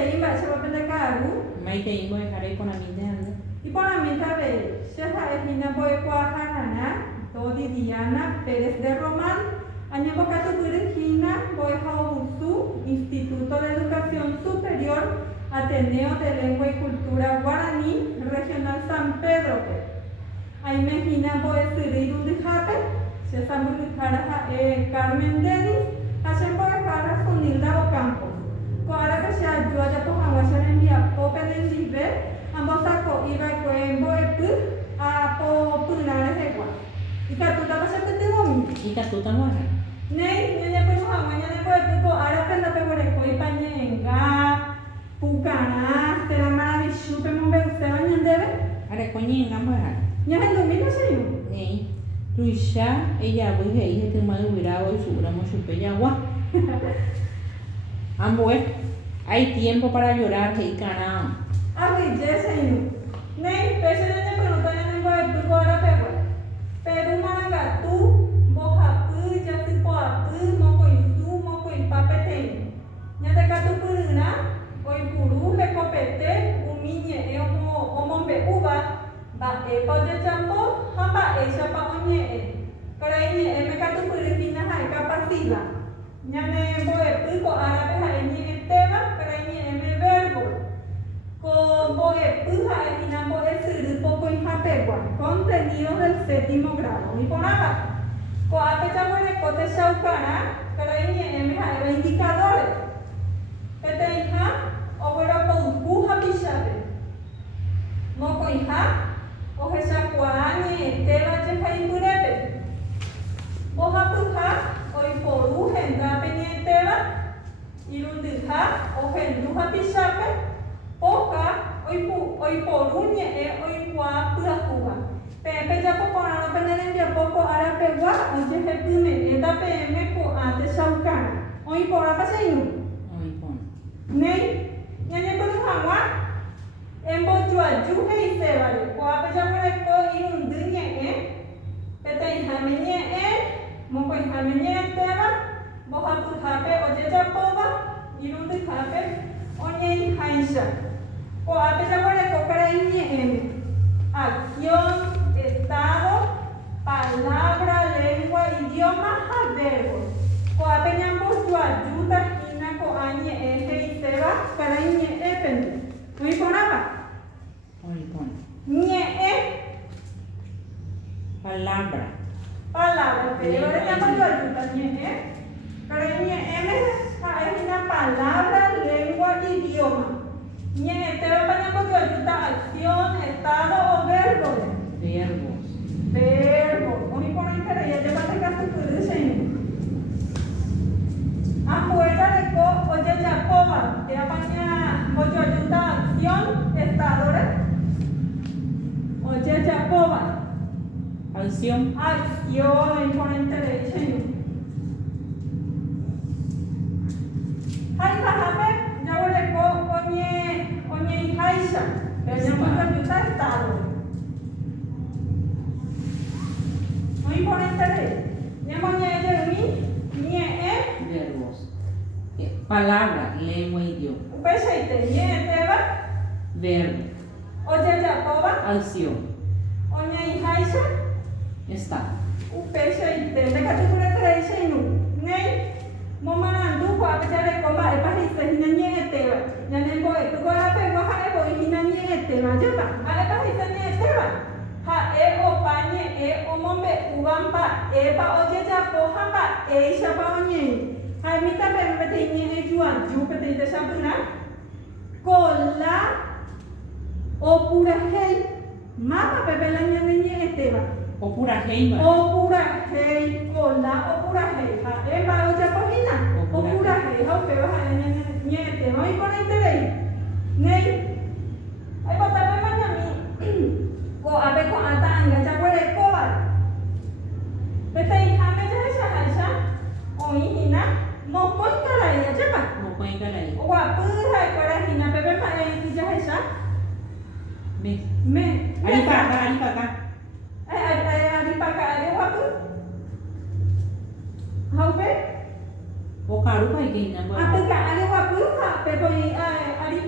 maitei mba'e chévapente ka'aru. Maitei mbo'ehára iporãmínte hande. Iporãmínte avei che ha'ehína mbo'ekuaahára Dodi Diana Pérez de Román añembokatupyryhína mbo'ehaovusu Instituto de Educación Superior Ateneo de Lengua y Cultura Guaraní Regional San Pedrope. Aimehína mbo'esyry irundyhápe che sambuyhára ha'e Carmen Denis ha che mbo'ehára Sonilda Ocampos. Ko'árape che aju ajapohag̃ua che rembiapo penendive ambosako'íva'ekue mbo'epy apopyrã rehegua. Ikatútapa che pytyvõmi. Ikatúta g̃uahẽ. Néi ñañepytuhag̃ua ñanembo'epy ko'árape ndapeguereko ipañe'ẽnga, pukarã, térã maravichúpe mombe'uséva ñandéve. Areko ñe'ẽnga mbo'ehára. Ñahendúmína cheñu. Ñe'ĩ. Tuicha ejavy he'i hetymá yvyra oichu'ramo chupe jagua. Ambue. Hay tiempo para llorar he'i karã. Aguyje cheñu. Néi péicha ñañepyrũta ñanembo'epy ko'árapegue. Peru marangatu, mbohapy, jasypo'apy, mokõisu, mokõipa peteĩ. Ñandekatupyryrã oipuru hekopete umi ñe'ẽ omombe'úva mba'épa ojejapo ha mba'éichapa oñe'ẽ. Karai ñe'ẽme katupyryhína ha'e kapacita. Ñanembo'epy ko'árape ha'e ñe'ẽtéva, karai ñe'ẽme verbo. Ko mbo'epy ha'ehína mbo'esyry pokõihápegua. Contenido del séptimo grado. Iporãva. Ko'ápe jaguereko techaukarã, karai ñe'ẽme ha'éva indicadores. Peteĩha oguerokouhu hapichápe. Mokõiha ohechakuaa ñe'ẽtéva jehaimbýrepe. Mbohapyha oiporu hendápe ñe'ẽtéva. Irundyha ohendu hapichápe. Póka oiporu ñe'ẽ oikuaa pyahúva. Pe'ẽpe japoporãrõ pene rembiapo ko'árapegua ojehepyme'ẽta peẽme ko'ã techaukarã. Oĩporãpa cheñu. Oĩporã. Néi ñañepytuhag̃ua embojuaju he'isévare. Ko'ápe jaguereko irundy ñe'ẽ, peteĩháme ñe'ẽ, mokõiháme ñe'ẽtéva, mbohapyhápe ojejapóva, irundyhápe oñe'ĩháicha. Ko'ápe jaguereko karai ñe'ẽme. Acción, estado, palabra, lengua, idioma ha verbos. Ko'ápe ñambojuajútahína ko'ã ñe'ẽ he'iséva karai ñe'ẽpente. Oĩporãpa. Oĩporã. Ñe'ẽ. Palabra. Palabra. Pero ñambojuajúta ñe'ẽ. Karai ñe'ẽme ha'ehína palabra, lengua, idioma. Ñe'ẽtévapa ñambojuajúta acción, estado o verbo. Verbos. Verbo. Oĩporãikarei ajapátekatupyry cheñu. Ambuejareko ojejapóva. Éva ñambojuajúta acción, estado. Ojejapóva. Acción. Acción. Oĩporãikarei cheñu. Haihahápe jaguereko oñe'ĩháicha. Ñambojuajúta estado. Oĩporãikarei. Ñamoñe'ẽjeými ñe'ẽ. Verbos. Palabra, lengua, idioma. Upeichaite ñe'ẽtéva. Verbo. Ojejapóva. Acción. Oñe'ĩháicha. Estado. Upeichaite ndekatupyreterei cheñu. Néi momarandu ko'ápe jareko mba'épa he'iséhína ñe'ẽtéva. Ñanembo'epy ko'árapegua ha'evoíhína ñe'ẽtéva japa. Mba'épa he'ise ñe'ẽtéva. Ha'e opa ñe'ẽ omombe'úva mba'épa ojejapo ha mba'éichapa oñe'ẽ. Ha'emítape peteĩ ñe'ẽjuaju peteĩ techapyrã. Kola opurahéi. Mápape la ñane ñe'ẽtéva. Opurahéiva. Opurahéi. Kola opurahéi. Ha'e mba'e ojapohína. Opurahéi ha upéva ha'e ñe'ẽtéva. Oĩporãiterei. Néi aipotápema ñami ko'ápe ko'ãta anga jaguerekóva. Peteĩháme jahechahaicha oĩhína mokõi karai ajépa. Mokõi karai. Oguapy ha'ekuéra hína pépe mba'e jahecha. Aripaka. Aripaka oguapy. Haupe. Okaru paike hína. Apyka oguapy ha pépe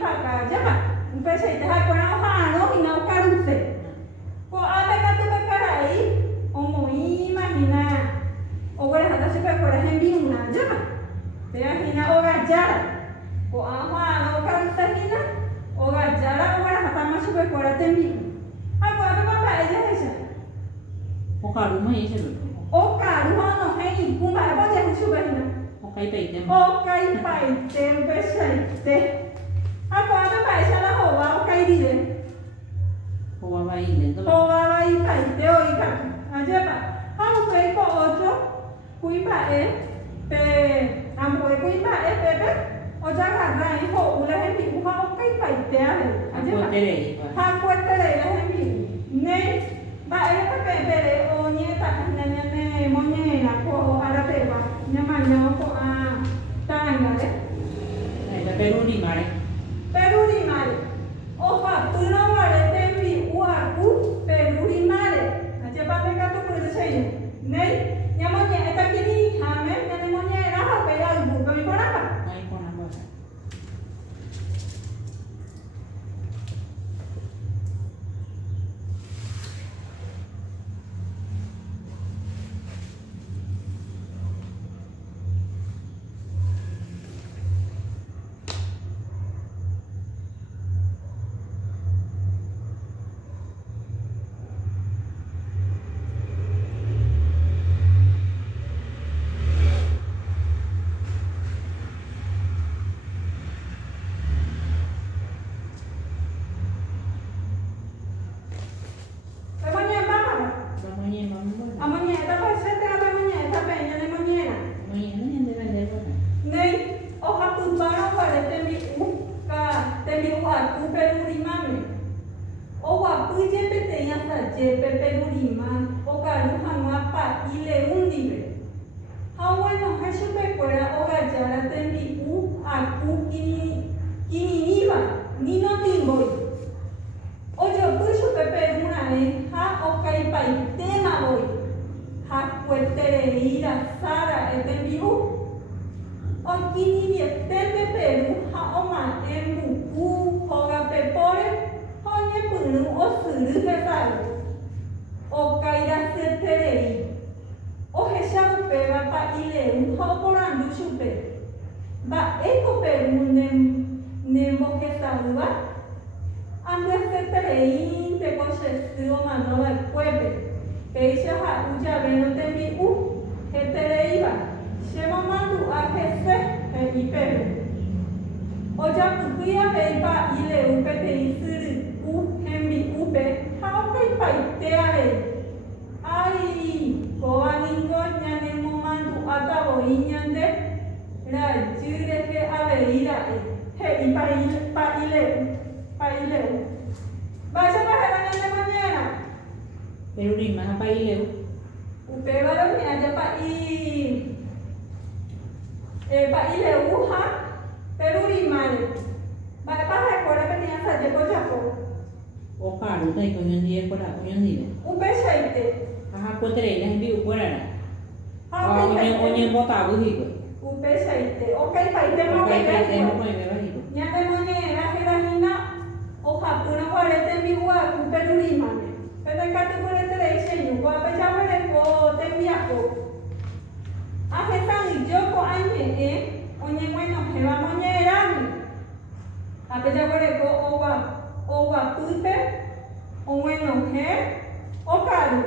para acá, ya va. Un peche te ha corado mano y no caruce. Pues a ver que tú me para ahí, o muy imagina, o bueno, hasta se puede correr en viuna, ya va. Te imagina o gallara, o a mano caruce hina, o gallara o bueno, hasta más se puede correr en viuna. Ay, pues a ver para ella es esa. O karu ma yi se lo. O caru no es ni pumba, es para que se puede hina. O kai pe tem. O cai pai tem peche. Agora vai ser na rua, o cai dire. O wa ba yi le to. O vai pai te o i ka. Aje pa. Hau pe ko ojo. Kui pa e pe am ko kui pa e pe pe. O ja ga ra i ho u le he pi u ha o cai pai te ale. Aje Ko pa. te re yi pa. Ha ko te re le he pi. Ne ba e pe pe re o nie ta na ne mo nie na ko ara pe ba. Nya ma nya ko a ta nga le. Ai da peru di mare. Peruri mare. O fa puna mare tembi uaku peruri mare. Aja pa me ka tu pura sei. Nei, nyamonya eta kini hame nyamonya raha pe albu kami kona pa. Ai ko na ba. Nyamonya mama. Ba mo ni ma mo. Amonya eta pa sete amonya eta pe nyamonya. Mo ni na ni de de ba. Nei, o ha tu para mare tembi u ka tembi uaku peruri mame. O wa puje pe te ya sa je pe peruri ma. O ka lu hanga pa ile undibe. Hawana hashupe kwera oga jara tembi u aku kini niba nino timboi. Ojo pushu pepe una ha okai pai tema boy. Ha kuetere ira sara etembi u. O kini ni tende peru ha oma embu u hoga pepore. Honye punu o suru pesaro. Okai da setere. O heshabu pe va pa ile un hoporandu chupe. Va eko peru nembo kesabu va. Ande setere te coche tu mano el cuepe. Peisha ha uja veno tembi u. Hetere iba. Shema mandu a hese e iperu. Oja kukuya peipa ile upe te isuru u hembi upe. Ha okai pa iteare. Ai, koa ningo nyane momandu atabo inyande la jure ke aveira he pa ile va a para la mañana Peru di ma pa yi le. upe baro ni aja pa ile uha peruri male ba pa ha ko ra pe sa je ko japo O karu dai ko nyen di ko da ko nyen di. upe shaite Ha ko te re le bi u ko ra. ha O ni bo ta bu hi ko. upe shaite okay pa ite O mo kai pe te mo ke ko me ba hi ko. nyane monera hina o hapuna warete mi wa kuperuri mane pede katu kurete reise yu wa pecha wale ko tembia ko aje san yo ko anye onye bueno heba monera mi a pecha wale ko o wa pupe o bueno he o karu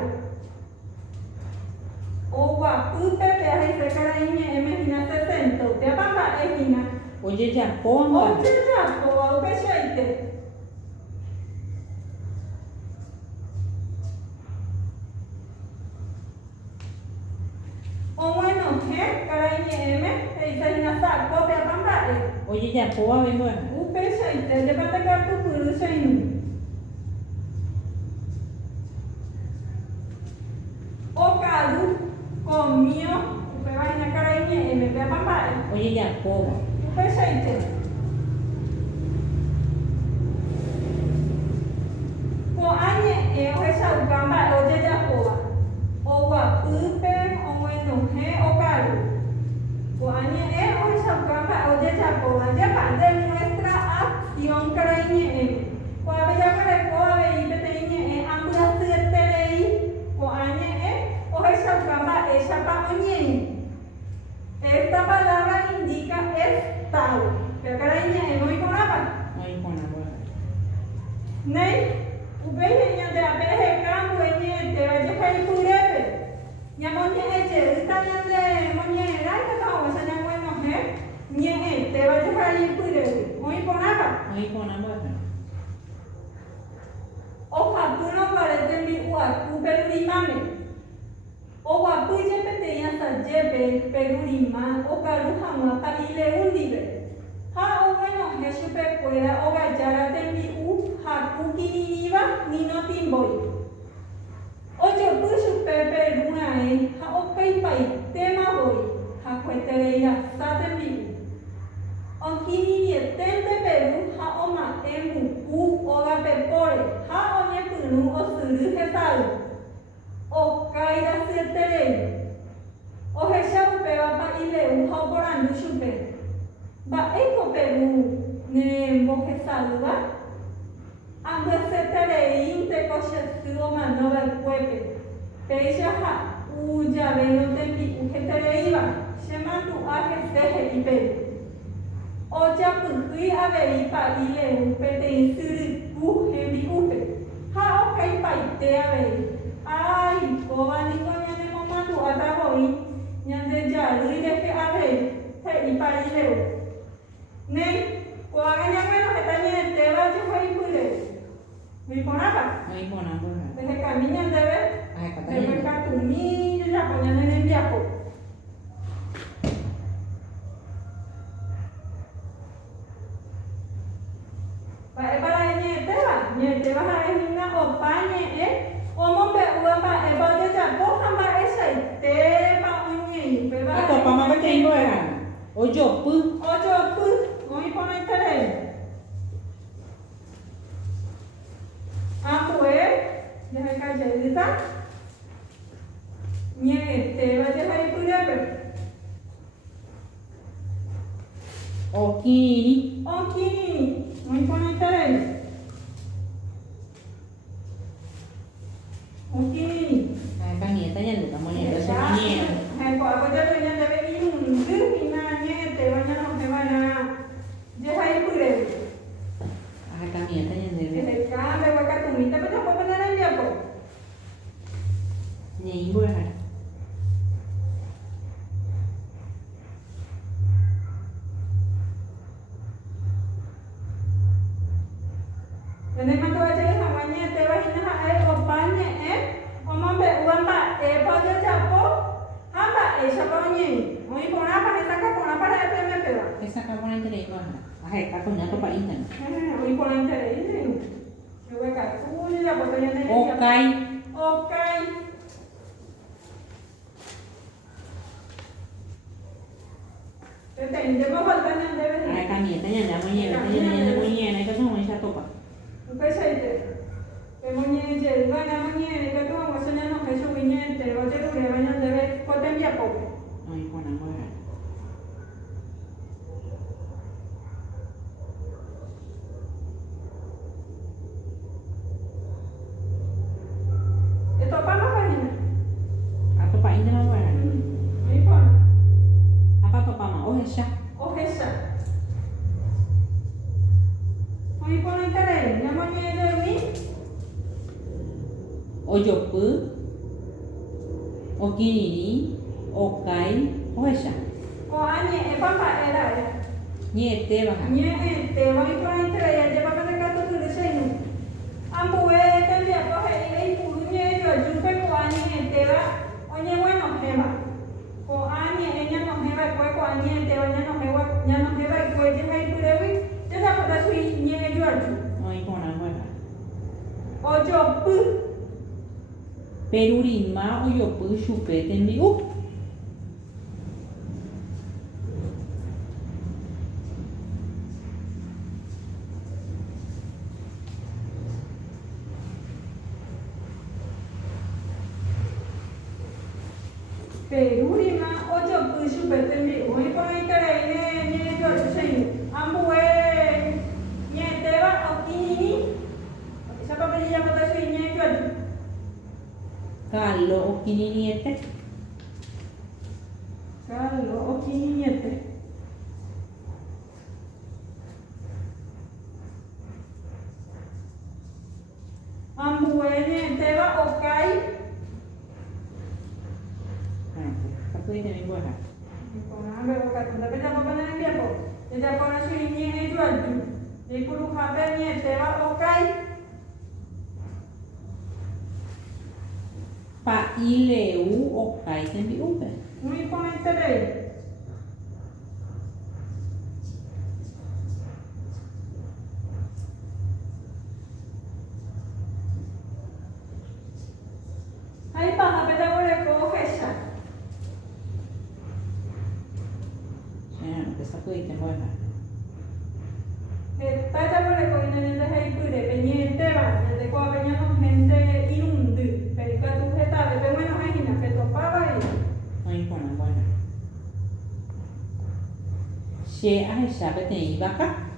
o wa pupe te aje se cara inye emehina 60 te pamba ehina Oye ja po o mo. te ya ko o pecha ite o bueno he cara inye eme e isa ina sa ko te pamba Oye ja po wa ben bo. upe shaite de pata ka tu puru shainu o karu komio upe vaina cara inye eme te pamba Oye ja po. upe shaite ko anye o esa ukamba o jeja koa o wa upe o bueno he o karu ko anye o esa ukamba o jeja koa ya pa de nuestra acción caray ñe qua bây giờ cái này qua về bây giờ nhẹ ăn bữa tiệc đây của anh nhé o hay sao cả bạn ấy sao bạn nhé esta palabra indica estado que caray nhẹ nói con apa Ay, con agua. này ube nhẹ để bé hay cam ube nhẹ để bé hay pure nhà mon nhẹ chế ta nhẹ để mon nhẹ lại cái tao mà sao nhẹ nó hết nhẹ để bé hay pure nói con apa Ay, con agua. Oja, tú no pareces mi uacu perurimame. Oja, tú ya te ya sa lleve perurima, o carujama pa ile undive. Ha, o bueno, Jesús pe pueda, o gallara de mi u, ha, kukininiva, ni no timboy. Ocho, tú su pe peruna, ha, o pei pai, tema boy, ha, cuetereira, sa de mi u. Okini tente Peru ha oma emu u oga pepore ha onye punu o suru hesaru o kaira setere o hesha upeba pa ile u ha borandu shupe ba eko Peru ne mo hesaru ba amba setere inte koshe suo manova kuepe peisha ha u ya veno tempi u hetere iba shemandu aje sehe i Peru Oja putui avei pa ile upe te insuru u hebi upe. Ha o kai pa ite avei. Ai, kowa ni ko nyane momatu atahoi. Nyande jaru ile ke avei. Te ipa ile u. Ne, kowa nyane no heta nyane te va je hai pule. Mi ponaba. Ay, con agua. Deje kami nyande ve. Ay, kata Deje niya. katumi ya ko nyane ne biako. Ba para nyete ba ha hinga opa nye omombe uamba ba de ja ko hamba esai te ba unye pe ba Ato pa mama que indo era. Ojo pu. ojo pu ngoi pona tere amue ya ha ka jaita nyete ba je ha pu ya be Okini. okini ngoi pona tere okini Ay, kan niya tayo nito mo niya kasi niya. Hai ko apa jadi nya debe inun hina nye te wanya no he bana je hai pure Ay, kan niya tayo je nito. hai ka be waka tumi tapi apa beneran dia ko Niya ibo era. Nene mato aja hawanya te wa hina hai opanye omambe uamba pojo chapo amba shaponye oi pona pa esta ka pona para te me pega Esa ka pona entre ibo. Ay, ka kunya to pa intan. oi pona intere ini yo waka tu ya poto nya ne Okay. okay Depende, mo falta nya debe Ay, kan niya tayo na mo niya. Tayo na mo niya. Ay, kasi mo siya to pa. Upesaite. Pemoñete, gana mañana, que tú vamos a soñar no Jesús viñente, o te dure mañana de ver, potembia poco. Ay, con agua era. Esto para la página. Ato pa intan agua era. Ahí pone. Apa to pa ma? Oh, siya. O esa. Ahí pone interés. Ya mañana de mí. Ojo pu. Okini. Okay. Oh, siya. O añe, papá era. Niya te ba? Nye, te voy a poner interés, ya lleva para acá todo el seno. Ambue, te voy a coger y puñe, yo, yo que coañe, te va. Oye, bueno, jeva. Coañe, ella no jeva, pues coañe, te va, ya no jeva, pues ya hay purewi. Ya se acuerda su nye, yo, Ay, con agua era. ocho, pu. Perurima ojo pu chupete en vivo. Perurima, ocho, pu, chupete, mi. Hoy por ahí te la nye, yo, yo, ambue, nye, te va. Carlo Okininiete. Carlo Okininiete. Ambueniete va Okai. Satu ini nih buat. Konan be Okai, tapi jangan panen dia po. Jadi konan suinya itu aja. Jadi kudu kabarnya te va Okai. Pak Ileu Okai tembi upe. Muy pointere. Hai paha beda boleh ko hesa. Satu ini buat. Beda boleh ko ina nenda hai pure peñete va. Desde ko peña no gente inundu. Perica tu heta bebe bueno hai hina que topaba y. Aí pona buat. She ai sabe tem ibaka.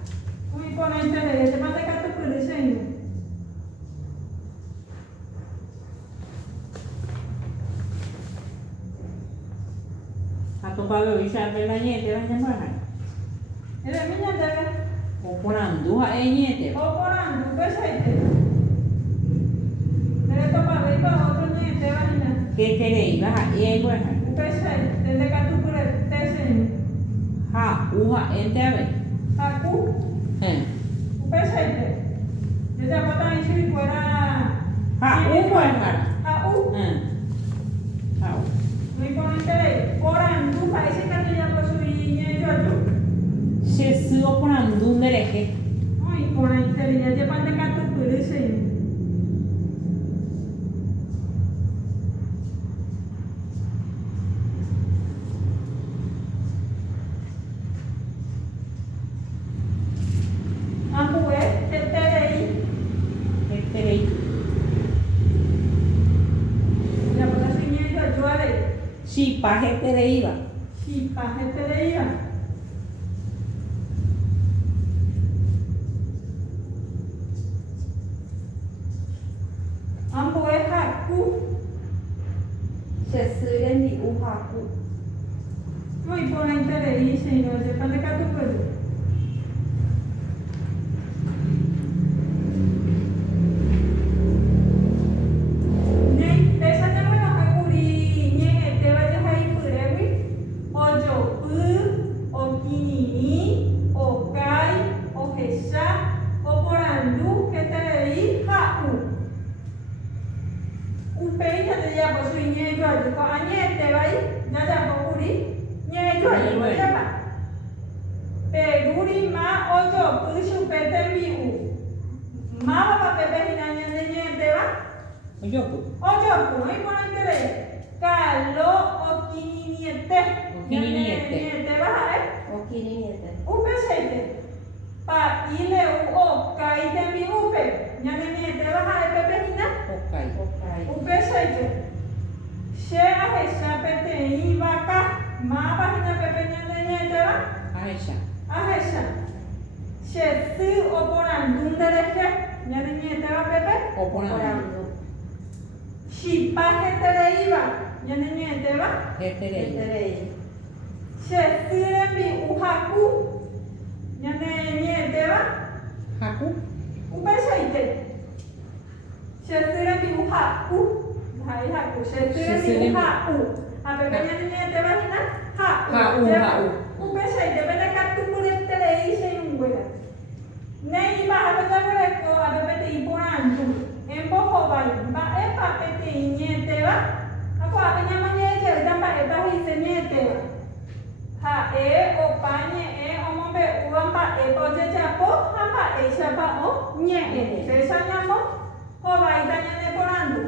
Muy pointere. Te mate ka tu pure senyu. Atau kalau bisa belanya dia hanya mana? Ele miña debe. Oporan dua nyete. O poran du besaite. Debe topa beipa otro ñete va hina. Que terei bah buat. Pesai, desde que tú puedes tener Ha uha ente aku, eh. pesai te. Desde apa tadi sih fuera. Ha buat kan? Aku, Ha. muy ponente orang tu país que te llama su niña yo. Se su oporan du mereke. Muy ponente ya llevan de que tú puedes ser. Aku te terei. Terei. Ya pada su niña yo juare. Si pahe terei ba. Si paje terei ya. Ambo aku. Se suelen di uhaku. Muy ponente de señor, depende de tu pueblo. Peruri ma ojo pushu petembi u. Ma va pepe hinanya niente va. Ojo tu. Ojo tu, no hay por entere. Calo okiniete. Okiniete. Niente va, Okini niete. Upe seite. Pa ile u o kai tembi upe. Nyane niente va, pepe hina. Okai. Okai. Upe seite. She a hesha pete ibaka. Ma va hina pepe nyane niente va. Aisha. Ahesha. Shetu oporan dundereje. Nyane niente va pepe. Oporan. Orando. Shipa hetereiva. Nyane niente va. Terei. Eterei. Shetirembi uhaku. Nyane niente va. Haku. Upesaite. Shetirembi uhaku. Hai haku. Shetirembi uhaku. A pepe nyane niente va hina. Hau, hau. Upesaite. Bene katu kuretterei seungwera. Nei ba habeta ko abete iporantu. Embo hobai. Ba epa pete niente va. Ako abenya manyete damba eta hise niente va. Ha o panye omombe uamba boje japo hapa shapa o nye pesa nyamo hobai tanya ne porandu.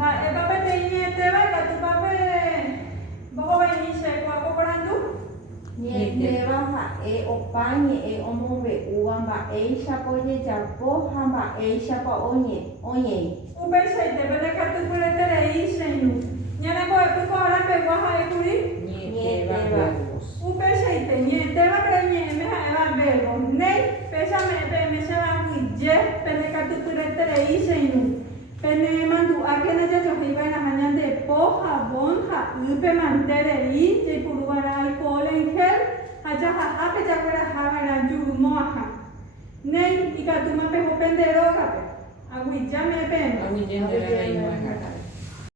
va peteñete va tu pape bajo vainiche cuaco porandu. Niete baja opañe omo be uva mba'éichapa ojejapo ha mba'éichapa oñe'ẽ. Upeichaite penekatu kureterei cheñu. Ñanekó'epiko ára pegua ha'ékuri. Niete verbos. Upeichaite ñe'ẽtéva pero ñe'ẽme ha'éva verbo. Néi pechame'ẽpe chevaguyje penekatu kureterei cheñu. Pene mandu'áke najajohéiva'erã ha ñandepo, jabón, ha'ýpe manterei jaipurúva'erã alcohol en gel ha jahápe jakuerahava'erã jurumo'ãha. Néi ikatúma peho penderógape. Aguyjami epéme. Aguyjémere raimuéra.